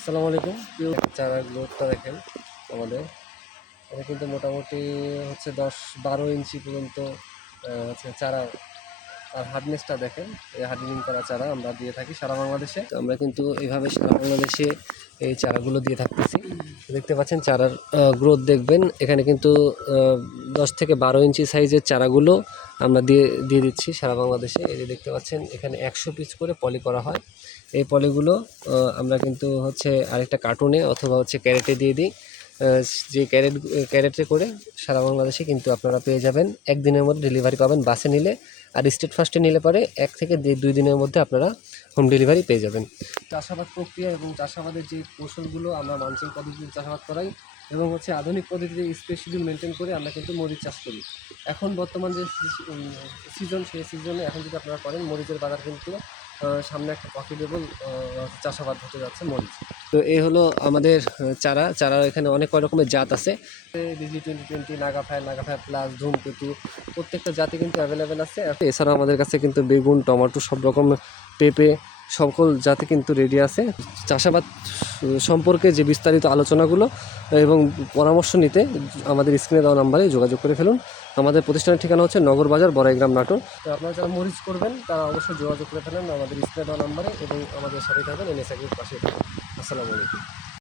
আসসালামু আলাইকুম। প্রিয় চারা গ্রোথটা দেখেন আমাদের। এটা কিন্তু মোটামুটি হচ্ছে 10-12 ইঞ্চি পর্যন্ত হচ্ছে চারা। আর হার্ডনেসটা দেখেন, এই হার্ডেনিং করা চারা আমরা দিয়ে থাকি সারা বাংলাদেশে। তো আমরা কিন্তু এইভাবে সারা বাংলাদেশে এই চারাগুলো দিয়ে থাকতেছি। দেখতে পাচ্ছেন চারার গ্রোথ দেখবেন। এখানে কিন্তু 10 থেকে 12 ইঞ্চি সাইজের চারাগুলো আমরা দিয়ে দিয়ে দিচ্ছি সারা বাংলাদেশে। এই যে দেখতে পাচ্ছেন এখানে 100 পিস করে পলি করা হয়। এই পলিগুলো আমরা কিন্তু হচ্ছে আরেকটা কার্টুনে অথবা হচ্ছে ক্যারেটে দিয়ে দিই। যে ক্যারেটে করে সারা বাংলাদেশে কিন্তু আপনারা পেয়ে যাবেন। একদিনের মধ্যে ডেলিভারি পাবেন বাসে নিলে। আর স্টেট ফার্স্টে নিলে পরে 1 থেকে 2 দিনের মধ্যে আপনারা হোম ডেলিভারি পেয়ে যাবেন। চাষাবাদ প্রক্রিয়া এবং চাষাবাদের যে কৌশলগুলো আমরা মানসিক পদ্ধতিতে চাষাবাদ করাই এবং হচ্ছে আধুনিক পদ্ধতিতে স্পেস শিডিউল মেনটেন করে আমরা কিন্তু মরিচ চাষ করি। এখন বর্তমান যে সিজন, সেই সিজনে এখন যদি আপনারা করেন মরিচের বাজার কিন্তু সামনে একটা প্রফিটেবল চাষাবাদ হতে যাচ্ছে মরিচ। তো এই হলো আমাদের চারা এখানে অনেক কয় রকমের জাত আছে। বিজলি 2020, নাগাফায়া প্লাস, ধূমকেতু, প্রত্যেকটা জাতি কিন্তু অ্যাভেলেবেল আছে। এছাড়াও আমাদের কাছে কিন্তু বেগুন, টমেটো, সব রকম পেঁপে, সকল জাতি কিন্তু রেডি আছে। চাষাবাদ সম্পর্কে যে বিস্তারিত আলোচনাগুলো এবং পরামর্শ নিতে আমাদের স্ক্রিনে দেওয়া নাম্বারে যোগাযোগ করে ফেলুন। আমাদের প্রতিষ্ঠানের ঠিকানা হচ্ছে নগর বাজার, বড়াইগ্রাম, নাটোর। তো আপনারা যারা মরিচ করবেন তারা অবশ্যই যোগাযোগ করে ফেলেন আমাদের স্ক্রিনে দেওয়া নাম্বারে এবং আমাদের সাথে থাকবেন NS এগ্রির পাশে। আসসালামু আলাইকুম।